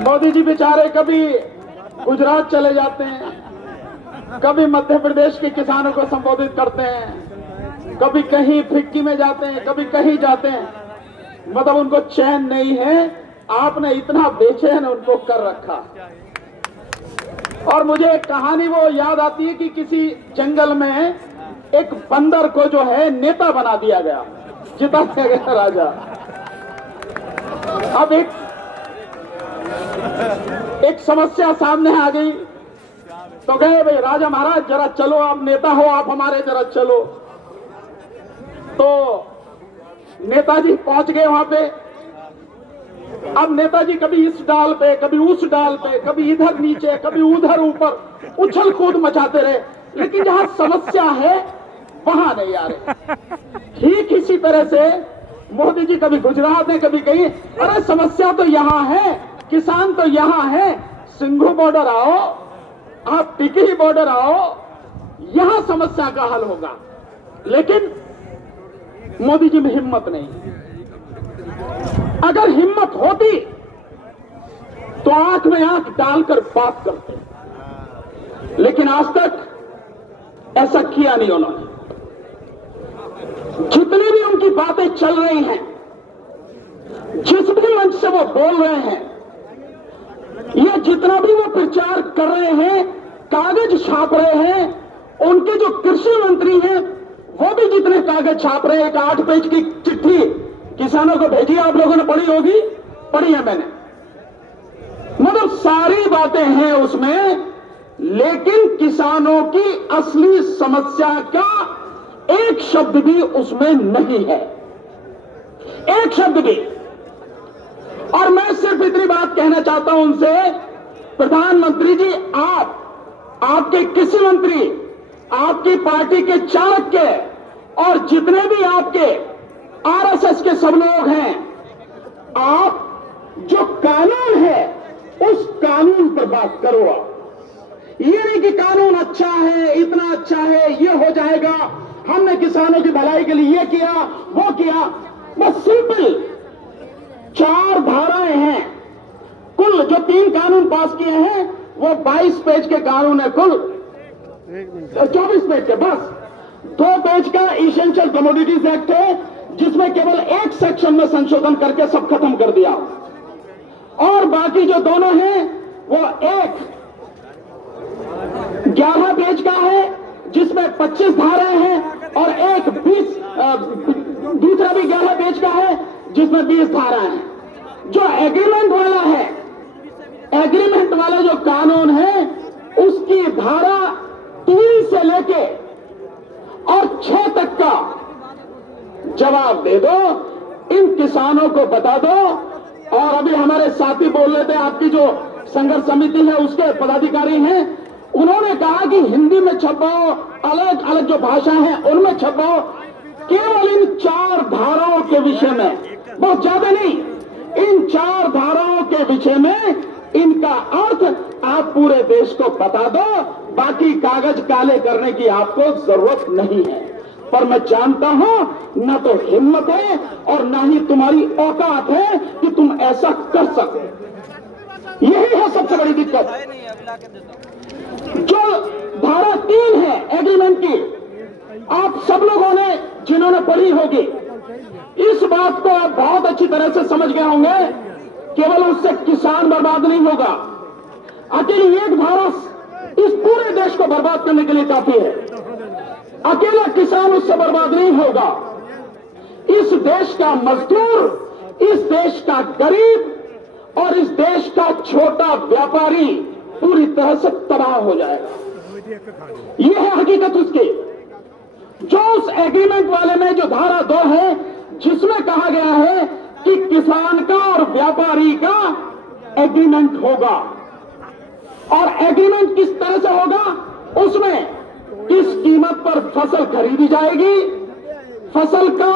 मोदी जी बेचारे कभी गुजरात चले जाते हैं, कभी मध्य प्रदेश के किसानों को संबोधित करते हैं, कभी कहीं फिक्की में जाते हैं, कभी कहीं जाते हैं। मतलब उनको चैन नहीं है। आपने इतना बेचैन उनको कर रखा। और मुझे एक कहानी वो याद आती है कि किसी जंगल में एक बंदर को जो है नेता बना दिया गया, जिता दिया गया राजा। अब एक समस्या सामने आ गई तो गए, भाई राजा महाराज जरा चलो, आप नेता हो, आप हमारे जरा चलो। तो नेताजी पहुंच गए वहां पे। अब नेताजी कभी इस डाल पे, कभी उस डाल पे, कभी इधर नीचे, कभी उधर ऊपर उछल कूद मचाते रहे, लेकिन जहां समस्या है वहां नहीं आ रहे। ठीक इसी तरह से मोदी जी कभी गुजरात में, कभी कहीं, अरे समस्या तो यहां है, किसान तो यहां है, सिंघू बॉर्डर आओ, आप टिकरी बॉर्डर आओ, यहां समस्या का हल होगा। लेकिन मोदी जी में हिम्मत नहीं। अगर हिम्मत होती तो आंख में आंख डालकर बात करते, लेकिन आज तक ऐसा किया नहीं उन्होंने। जितनी भी उनकी बातें चल रही हैं, जिस भी मंच से वो बोल रहे हैं, ये जितना भी वो प्रचार कर रहे हैं, कागज छाप रहे हैं, उनके जो कृषि मंत्री हैं वो भी जितने कागज छाप रहे हैं, एक 8 पेज की चिट्ठी किसानों को भेजी, आप लोगों ने पढ़ी होगी, पढ़ी है मैंने। मतलब सारी बातें हैं उसमें, लेकिन किसानों की असली समस्या का एक शब्द भी उसमें नहीं है, एक शब्द भी। और मैं सिर्फ इतनी बात कहना चाहता हूं उनसे, प्रधानमंत्री जी, आपके कृषि मंत्री, आपकी पार्टी के चाणक्य और जितने भी आपके आरएसएस के सब लोग हैं, आप जो कानून है उस कानून पर बात करो। ये नहीं कि कानून अच्छा है, इतना अच्छा है, ये हो जाएगा, हमने किसानों की भलाई के लिए ये किया, वो किया। बस सिंपल 4 धाराएं हैं कुल, जो 3 कानून पास किए हैं वो 22 पेज के कानून है कुल, 24 पेज के। बस 2 पेज का इसेंशियल कमोडिटीज एक्ट है, जिसमें केवल एक सेक्शन में संशोधन करके सब खत्म कर दिया। और बाकी जो दोनों हैं वो एक 11 पेज का है, जिसमें 25 धाराएं हैं, और एक 20 दूसरा भी 11 पेज का है, जिसमें 20 धाराएं हैं। जो एग्रीमेंट वाला है, एग्रीमेंट वाला जो कानून है, उसकी धारा 3 से लेके और 6 तक का जवाब दे दो, इन किसानों को बता दो। और अभी हमारे साथी बोल रहे थे, आपकी जो संघर्ष समिति है उसके पदाधिकारी हैं, उन्होंने कहा कि हिंदी में छपाओ, अलग अलग जो भाषा है उनमें छपाओ, केवल इन 4 धाराओं के विषय में, बहुत ज्यादा नहीं, इन 4 धाराओं के विषय में इनका अर्थ आप पूरे देश को बता दो। बाकी कागज काले करने की आपको जरूरत नहीं है। पर मैं जानता हूं न तो हिम्मत है और न ही तुम्हारी औकात है कि तुम ऐसा कर सको। यही है सबसे बड़ी दिक्कत। जो धारा 3 है एग्रीमेंट की, आप सब लोगों ने जिन्होंने पढ़ी होगी, इस बात को आप बहुत अच्छी तरह से समझ गए होंगे। केवल उससे किसान बर्बाद नहीं होगा, अकेली एक धारा इस पूरे देश को बर्बाद करने के लिए काफी है। अकेला किसान उससे बर्बाद नहीं होगा। इस देश का मजदूर, इस देश का गरीब और इस देश का छोटा व्यापारी पूरी तरह से तबाह हो जाएगा। यह है हकीकत उसकी। जो उस एग्रीमेंट वाले में जो धारा 2 है, जिसमें कहा गया है कि किसान का और व्यापारी का एग्रीमेंट होगा, और एग्रीमेंट किस तरह से होगा, उसमें किस कीमत पर फसल खरीदी जाएगी, फसल का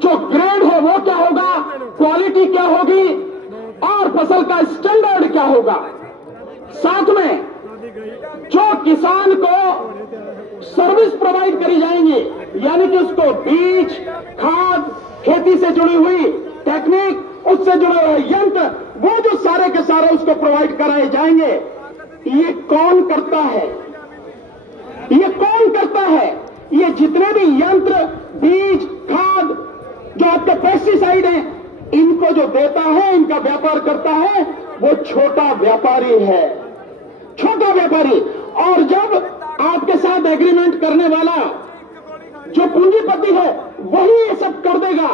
जो ग्रेड है वो क्या होगा, क्वालिटी क्या होगी, और फसल का स्टैंडर्ड क्या होगा। साथ में जो किसान को सर्विस प्रोवाइड करी जाएंगी, यानी कि उसको बीज, खाद, खेती से जुड़ी हुई टेक्निक, उससे जुड़े हुए यंत्र, वो जो सारे के सारे उसको प्रोवाइड कराए जाएंगे। ये कौन करता है? ये कौन करता है? ये जितने भी यंत्र, बीज, खाद, जो आपके पेस्टिसाइड हैं, इनको जो देता है, इनका व्यापार करता है, वो छोटा व्यापारी है, छोटा व्यापारी। और जब आपके साथ एग्रीमेंट करने वाला जो पूंजीपति है वही ये सब कर देगा,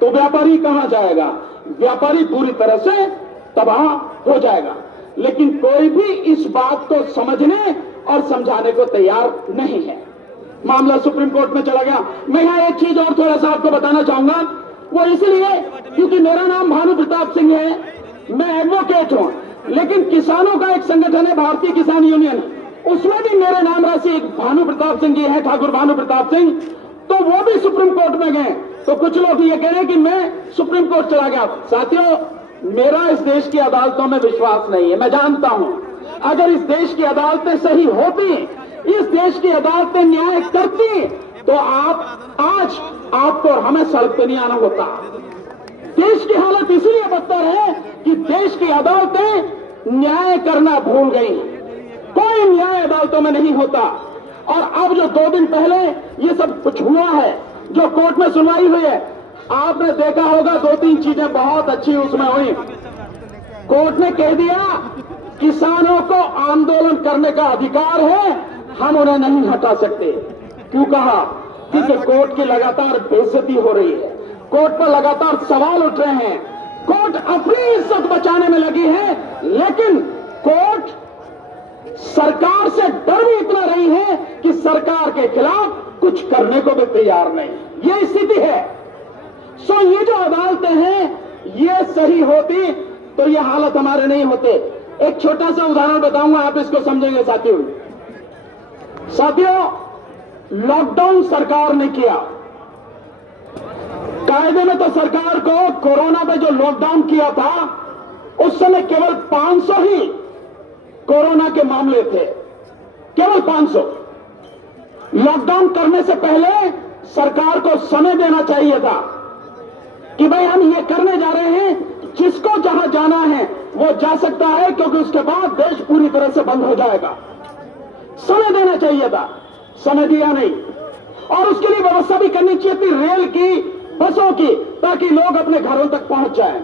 तो व्यापारी कहां जाएगा? व्यापारी पूरी तरह से तबाह हो जाएगा। लेकिन कोई भी इस बात को समझने और समझाने को तैयार नहीं है। मामला सुप्रीम कोर्ट में चला गया। मैं यहां एक चीज और थोड़ा सा आपको बताना चाहूंगा, वो इसलिए क्योंकि मेरा नाम भानु प्रताप सिंह है, मैं एडवोकेट हूं, लेकिन किसानों का एक संगठन है भारतीय किसान यूनियन, उसमें भी मेरे नाम राशि एक भानु प्रताप सिंह जी है, ठाकुर भानु प्रताप सिंह। तो वो भी सुप्रीम कोर्ट में गए। तो कुछ लोग ये कह रहे हैं कि मैं सुप्रीम कोर्ट चला गया। साथियों, मेरा इस देश की अदालतों में विश्वास नहीं है। मैं जानता हूं अगर इस देश की अदालतें सही होती, इस देश की अदालतें न्याय करती, तो आज आपको और हमें सड़क पर नहीं आना होता। देश की हालत इसलिए बदतर है कि देश की अदालतें न्याय करना भूल गई। कोई न्याय अदालतों में नहीं होता। और अब जो 2 दिन पहले ये सब कुछ हुआ है, जो कोर्ट में सुनवाई हुई है, आपने देखा होगा 2-3 चीजें बहुत अच्छी उसमें हुई। कोर्ट ने कह दिया किसानों को आंदोलन करने का अधिकार है, हम उन्हें नहीं हटा सकते। क्यों कहा? क्योंकि कोर्ट की लगातार बेइज्जती हो रही है, कोर्ट पर लगातार सवाल उठ रहे हैं, कोर्ट अपनी इज्जत बचाने में लगी है, लेकिन कोर्ट सरकार से डर भी इतना रही है कि सरकार के खिलाफ कुछ करने को भी तैयार नहीं। ये स्थिति है। सो ये जो अदालतें हैं, ये सही होती तो ये हालत हमारे नहीं होते। एक छोटा सा उदाहरण बताऊंगा, आप इसको समझेंगे साथियों। लॉकडाउन सरकार ने किया। कायदे में तो सरकार को कोरोना पे जो लॉकडाउन किया था, उस समय केवल 500 ही कोरोना के मामले थे, केवल 500। लॉकडाउन करने से पहले सरकार को समय देना चाहिए था कि भाई हम ये करने जा रहे हैं, जिसको जहां जाना है वो जा सकता है, क्योंकि उसके बाद देश पूरी तरह से बंद हो जाएगा। समय देना चाहिए था, समय दिया नहीं। और उसके लिए व्यवस्था भी करनी चाहिए थी रेल की, बसों की, ताकि लोग अपने घरों तक पहुंच जाएं।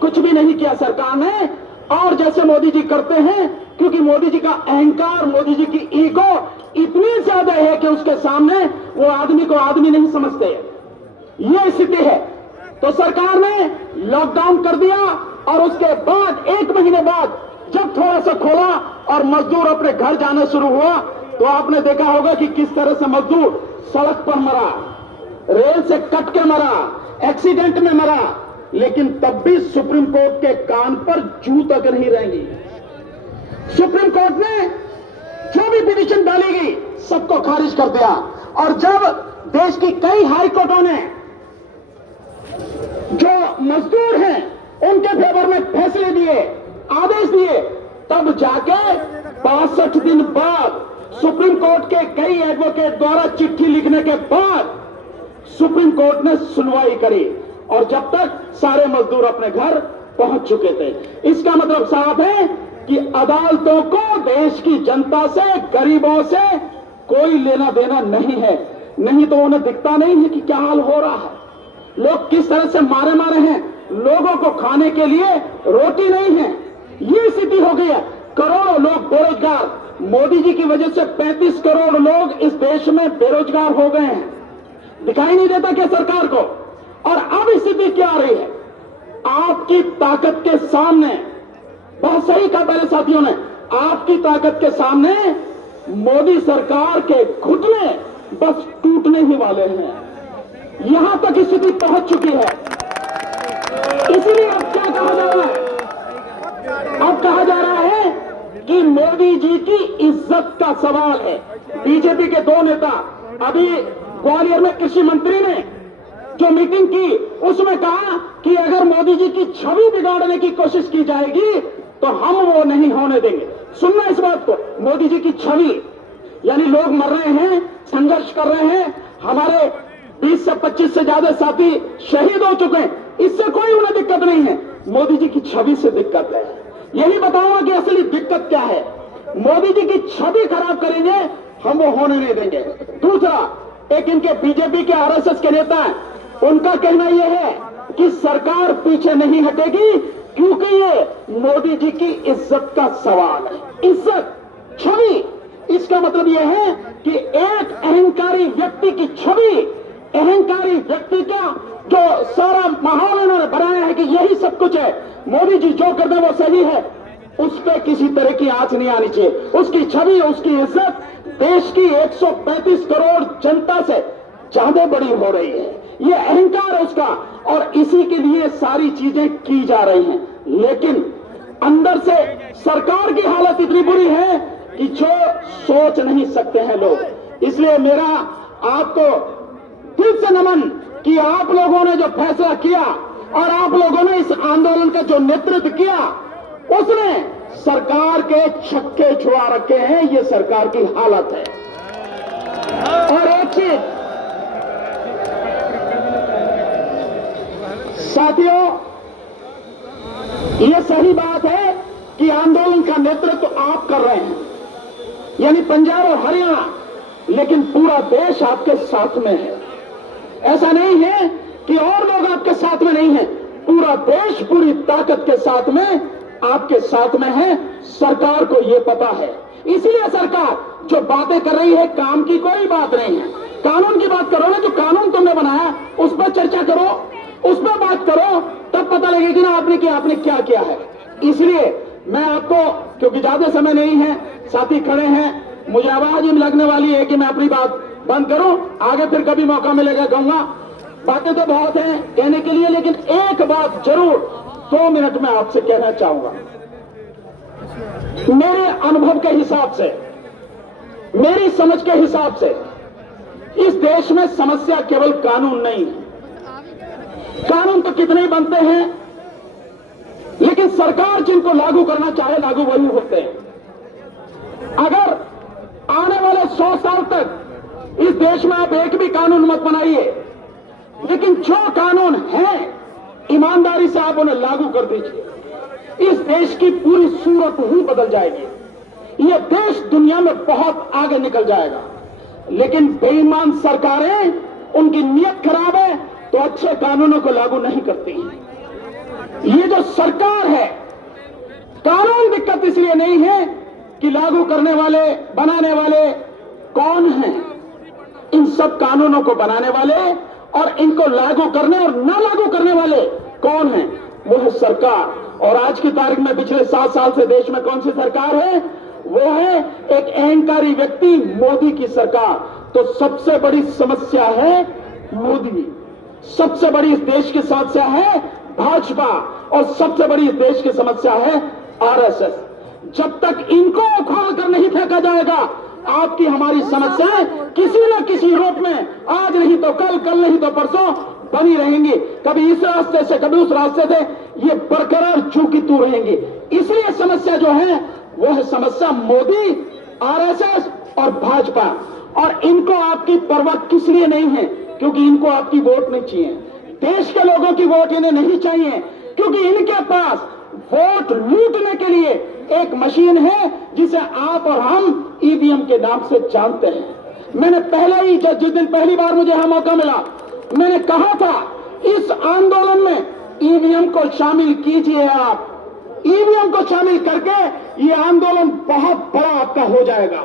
कुछ भी नहीं किया सरकार ने। और जैसे मोदी जी करते हैं, क्योंकि मोदी जी का अहंकार, मोदी जी की ईगो इतनी ज्यादा है कि उसके सामने वो आदमी को आदमी नहीं समझते। ये स्थिति है। तो सरकार ने लॉकडाउन कर दिया और उसके बाद 1 महीने बाद जब थोड़ा सा खोला और मजदूर अपने घर जाना शुरू हुआ, तो आपने देखा होगा कि किस तरह से मजदूर सड़क पर मरा, रेल से कट के मरा, एक्सीडेंट में मरा। लेकिन तब भी सुप्रीम कोर्ट के कान पर जू तक नहीं रहेंगी। सुप्रीम कोर्ट ने जो भी पिटीशन डाली गई सबको खारिज कर दिया। और जब देश की कई हाई कोर्टों ने जो मजदूर हैं उनके फेवर में फैसले दिए, आदेश दिए, तब जाके 62 दिन बाद सुप्रीम कोर्ट के कई एडवोकेट द्वारा चिट्ठी लिखने के बाद सुप्रीम कोर्ट ने सुनवाई करी। और जब तक सारे मजदूर अपने घर पहुंच चुके थे। इसका मतलब साफ है कि अदालतों को देश की जनता से, गरीबों से कोई लेना देना नहीं है। नहीं तो उन्हें दिखता नहीं है कि क्या हाल हो रहा है, लोग किस तरह से मारे मारे हैं, लोगों को खाने के लिए रोटी नहीं है। ये स्थिति हो गई है। करोड़ों लोग बेरोजगार, मोदी जी की वजह से 35 करोड़ लोग इस देश में बेरोजगार हो गए हैं। दिखाई नहीं देता क्या सरकार को? और अब स्थिति क्या आ रही है? आपकी ताकत के सामने, बहुत सही कहा पहले साथियों ने, आपकी ताकत के सामने मोदी सरकार के घुटने बस टूटने ही वाले हैं। यहां तक स्थिति पहुंच चुकी है। इसलिए अब क्या कहा जा रहा है? अब कहा जा रहा है कि मोदी जी की इज्जत का सवाल है। बीजेपी के 2 नेता, अभी ग्वालियर में कृषि मंत्री ने जो मीटिंग की उसमें कहा कि अगर मोदी जी की छवि बिगाड़ने की कोशिश की जाएगी तो हम वो नहीं होने देंगे। सुनना इस बात को, मोदी जी की छवि, यानी लोग मर रहे हैं, संघर्ष कर रहे हैं, हमारे 20 से 25 से ज्यादा साथी शहीद हो चुके हैं, इससे कोई उन्हें दिक्कत नहीं है। मोदी जी की छवि से दिक्कत है। यही बताऊंगा कि असली दिक्कत क्या है। मोदी जी की छवि खराब करेंगे, हम वो होने नहीं देंगे। दूसरा, एक इनके बीजेपी के आरएसएस के नेता हैं, उनका कहना यह है कि सरकार पीछे नहीं हटेगी क्योंकि ये मोदी जी की इज्जत का सवाल है। इज्जत, छवि, इसका मतलब यह है कि एक अहंकारी व्यक्ति की छवि, अहंकारी व्यक्ति का जो सारा माहौल उन्होंने बनाया है कि यही सब कुछ है, मोदी जी जो कर दे वो सही है, उस पर किसी तरह की आंच नहीं आनी चाहिए। उसकी छवि, उसकी इज्जत देश की 135 करोड़ जनता से ज्यादा बड़ी हो रही है। ये अहंकार है उसका, और इसी के लिए सारी चीजें की जा रही हैं। लेकिन अंदर से सरकार की हालत इतनी बुरी है कि जो सोच नहीं सकते हैं लोग। इसलिए मेरा आपको दिल से नमन कि आप लोगों ने जो फैसला किया और आप लोगों ने इस आंदोलन का जो नेतृत्व किया, उसने सरकार के छक्के छुड़ा रखे हैं। ये सरकार की हालत है। और एक चीज साथियों, ये सही बात है कि आंदोलन का नेतृत्व आप कर रहे हैं, यानी पंजाब और हरियाणा, लेकिन पूरा देश आपके साथ में है। ऐसा नहीं है कि और लोग आपके साथ में नहीं है, पूरा देश पूरी ताकत के साथ में आपके साथ में है। सरकार को यह पता है, इसलिए सरकार जो बातें कर रही है, काम की कोई बात नहीं है। कानून की बात करो ना, जो कानून तुमने बनाया उस पर चर्चा करो, उस पर बात करो, तब पता लगेगा ना आपने क्या किया है। इसलिए मैं आपको, क्योंकि ज्यादा समय नहीं है, साथी खड़े हैं, मुझे आवाज ही लगने वाली है कि मैं अपनी बात बंद करूं। आगे फिर कभी मौका मिलेगा कहूंगा। बातें तो बहुत हैं कहने के लिए, लेकिन एक बात जरूर 2 मिनट में आपसे कहना चाहूंगा। मेरे अनुभव के हिसाब से, मेरी समझ के हिसाब से, इस देश में समस्या केवल कानून नहीं है। कानून तो कितने ही बनते हैं, लेकिन सरकार जिनको लागू करना चाहे लागू वही होते हैं। अगर आने वाले 100 साल तक इस देश में आप एक भी कानून मत बनाइए, लेकिन जो कानून है ईमानदारी से आप उन्हें लागू कर दीजिए, इस देश की पूरी सूरत ही बदल जाएगी। यह देश दुनिया में बहुत आगे निकल जाएगा। लेकिन बेईमान सरकारें, उनकी नीयत खराब है तो अच्छे कानूनों को लागू नहीं करती हैं। ये जो सरकार है, कानून दिक्कत इसलिए नहीं है कि लागू करने वाले, बनाने वाले कौन हैं। इन सब कानूनों को बनाने वाले और इनको लागू करने और न लागू करने वाले कौन हैं? वो है सरकार। और आज की तारीख में पिछले 7 साल से देश में कौन सी सरकार है? वो है एक अहंकारी व्यक्ति, मोदी की सरकार। तो सबसे बड़ी समस्या है मोदी, सबसे बड़ी इस देश की समस्या है भाजपा, और सबसे बड़ी इस देश की समस्या है आरएसएस। जब तक इनको उखाड़ कर नहीं फेंका जाएगा, आपकी हमारी समस्याएं किसी न किसी रूप में, आज नहीं तो कल, कल नहीं तो परसों बनी रहेंगी। कभी इस रास्ते से, कभी उस रास्ते से, ये बरकरार चूकी तू रहेंगी। इसलिए समस्या जो है वो है समस्या मोदी, आरएसएस और भाजपा। और इनको आपकी परवाह किस लिए नहीं है? क्योंकि इनको आपकी वोट नहीं चाहिए। देश के लोगों की वोट इन्हें नहीं चाहिए, क्योंकि इनके पास वोट लूटने के लिए एक मशीन है जिसे आप और हम ईवीएम के नाम से जानते हैं। मैंने पहले ही, जिस दिन पहली बार मुझे यहां मौका मिला, मैंने कहा था इस आंदोलन में ईवीएम को शामिल कीजिए। आप ईवीएम को शामिल करके ये आंदोलन बहुत बड़ा आपका हो जाएगा,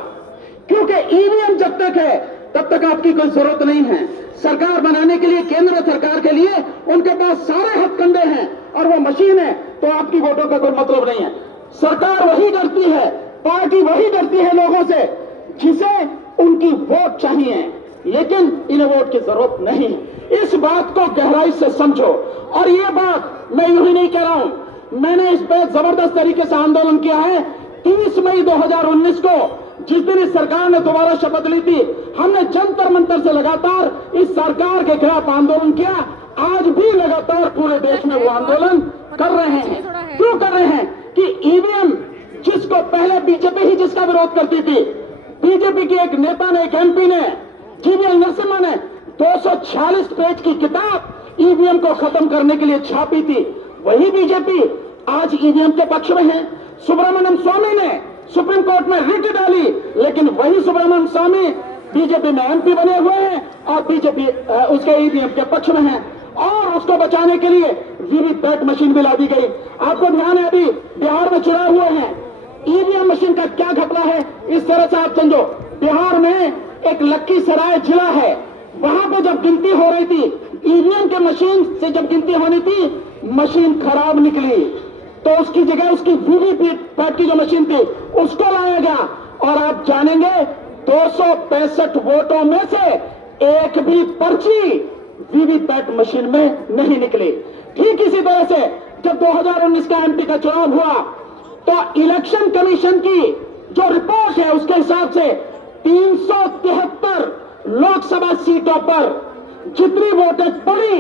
क्योंकि ईवीएम जब तक है तब तक आपकी कोई जरूरत नहीं है। सरकार बनाने के लिए, केंद्र सरकार के लिए उनके पास सारे हथकंडे हैं और वो मशीन है, तो आपकी वोटों का कोई मतलब नहीं है। सरकार वही डरती है, पार्टी वही डरती है लोगों से जिसे उनकी वोट चाहिए, लेकिन इन्हें वोट की जरूरत नहीं है। इस बात को गहराई से समझो। और ये बात मैं यूं ही नहीं कह रहा हूं, मैंने इस पर जबरदस्त तरीके से आंदोलन किया है। 30 मई 2019 को, जिस दिन इस सरकार ने दोबारा शपथ ली थी, हमने जंतर मंतर से लगातार इस सरकार के खिलाफ आंदोलन किया। आज भी लगातार पूरे देश में वो आंदोलन कर रहे हैं। क्यों कर रहे हैं? कि ईवीएम, जिसको पहले बीजेपी ही जिसका विरोध करती थी, बीजेपी की एक नेता ने, एक एमपी ने, जीवीएल नरसिम्हा ने 246 पेज की किताब ईवीएम को खत्म करने के लिए छापी थी। वही बीजेपी आज ईवीएम के पक्ष में है। सुब्रमण्यम स्वामी ने सुप्रीम कोर्ट में रिट डाली, लेकिन वही सुब्रमण्यम स्वामी बीजेपी में एमपी बने हुए हैं और बीजेपी उसके ईवीएम के पक्ष में है। और उसको बचाने के लिए वीवीपैट मशीन भी ला दी गई। आपको ध्यान है, अभी बिहार में चुनाव हुए हैं, ईवीएम मशीन का क्या घपला है, इस तरह से आप समझो। बिहार में एक लखीसराय जिला है, वहां पे जब गिनती हो रही थी, ईवीएम के मशीन से जब गिनती होनी थी, मशीन खराब निकली, तो उसकी जगह उसकी वीवीपैट की जो मशीन थी उसको लाया गया। और आप जानेंगे 265 वोटों में से एक भी पर्ची वीवीपैट मशीन में नहीं निकली। ठीक इसी तरह से जब 2019 का एमपी का चुनाव हुआ, तो इलेक्शन कमीशन की जो रिपोर्ट है उसके हिसाब से 373 लोकसभा सीटों पर जितनी वोटें पड़ी,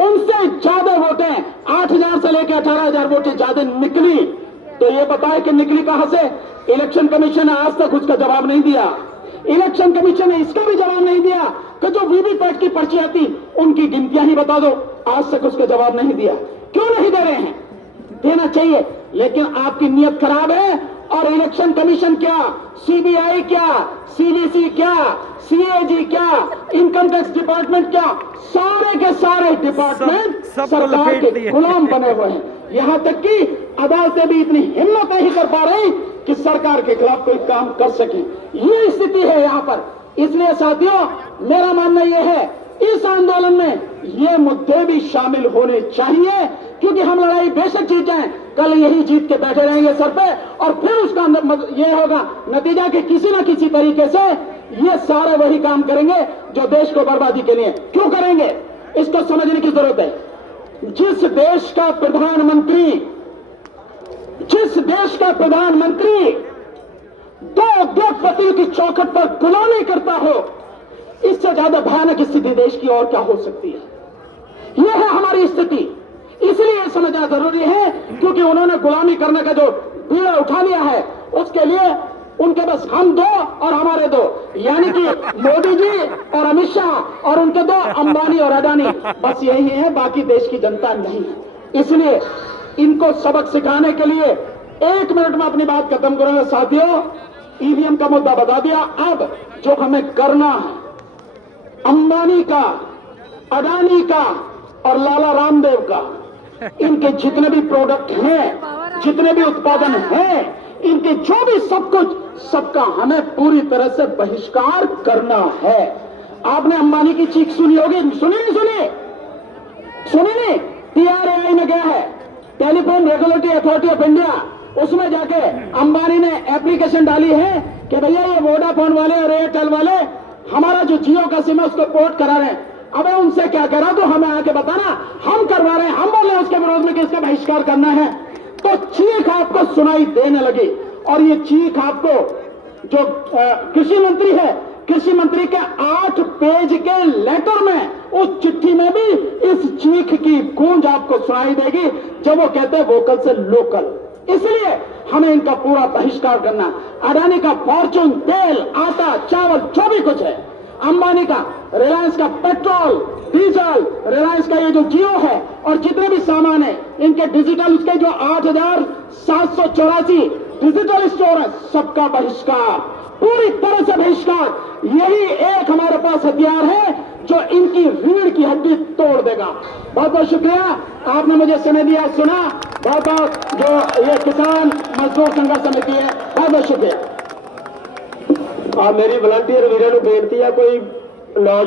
उनसे ज्यादा वोटें 8,000 से लेकर 18,000 वोटें ज्यादा निकली। तो ये बताए कि निकली कहां से? इलेक्शन कमीशन ने आज तक उसका जवाब नहीं दिया। इलेक्शन कमीशन ने इसका भी जवाब नहीं दिया कि जो वीवीपैट की पर्चियां थी उनकी गिनतियां ही बता दो। आज तक उसका जवाब नहीं दिया। क्यों नहीं दे रहे हैं? देना चाहिए, लेकिन आपकी नीयत खराब है। और इलेक्शन कमीशन क्या, सीबीआई क्या, सीवीसी क्या, सीएजी क्या, इनकम टैक्स डिपार्टमेंट क्या, सारे के सारे डिपार्टमेंट सरकार के गुलाम बने हुए हैं। यहां तक कि अदालतें भी इतनी हिम्मत नहीं कर पा रही कि सरकार के खिलाफ कोई काम कर सके। ये स्थिति है यहां पर। इसलिए साथियों, मेरा मानना यह है, इस आंदोलन में ये मुद्दे भी शामिल होने चाहिए, क्योंकि हम लड़ाई बेशक जीत जाएं, कल यही जीत के बैठे रहेंगे सर पे, और फिर उसका ये होगा नतीजा कि किसी ना किसी तरीके से ये सारे वही काम करेंगे जो देश को बर्बादी के लिए। क्यों करेंगे, इसको समझने की जरूरत है। जिस देश का प्रधानमंत्री दो उद्योगपतियों की चौखट पर गुलामी करता हो, इससे ज्यादा भयानक स्थिति देश की और क्या हो सकती है। यह है हमारी स्थिति। इसलिए समझना जरूरी है, क्योंकि उन्होंने गुलामी करने का जो बीड़ा उठा लिया है, उसके लिए उनके बस हम दो और हमारे दो, यानी कि मोदी जी और अमित शाह, और उनके दो अंबानी और अडानी, बस यही है, बाकी देश की जनता नहीं है। इसलिए इनको सबक सिखाने के लिए 1 मिनट में अपनी बात खत्म करूंगा। साथियों, ईवीएम का मुद्दा बता दिया। अब जो हमें करना है, अंबानी का, अडानी का और लाला रामदेव का, इनके जितने भी प्रोडक्ट हैं, जितने भी उत्पादन हैं, इनके जो भी सब कुछ, सबका हमें पूरी तरह से बहिष्कार करना है। आपने अंबानी की चीख सुनी होगी, सुनी नहीं? TRAI में गया है, telephone regulatory authority of India, उसमें जाके अंबानी ने एप्लीकेशन डाली है कि भैया ये वोडाफोन वाले और एयरटेल वाले हमारा जो जियो का सिम है उसको पोर्ट करा रहे हैं। अबे उनसे क्या करा, तो हमें आके बताना, हम करवा रहे हैं, हम बोल रहे हैं उसके विरोध में कि इसका बहिष्कार करना है। तो चीख आपको सुनाई देने लगी, और ये चीख आपको जो कृषि मंत्री है, कृषि मंत्री के 8 पेज के लेटर में, उस चिट्ठी में भी इस चीख की गूंज आपको सुनाई देगी, जब वो कहते हैं वोकल से लोकल। इसलिए हमें इनका पूरा बहिष्कार करना। अडानी का फॉर्चून, तेल, आटा, चावल, जो भी कुछ है, अंबानी का, रिलायंस का पेट्रोल, डीजल, रिलायंस का ये जो जियो है, और जितने भी सामान है, इनके डिजिटल, उसके जो 8,784 डिजिटल स्टोर है, सबका बहिष्कार, पूरी तरह से बहिष्कार। यही एक हमारे पास हथियार है जो इनकी रीढ़ की हड्डी तोड़ देगा। बहुत बहुत शुक्रिया, आपने मुझे समय दिया, सुना। बहुत बहुत जो ये किसान मजदूर संघर्ष समिति है, बहुत बहुत शुक्रिया। मेरी वलंटियर वीरों को बेनती है, कोई नौजवान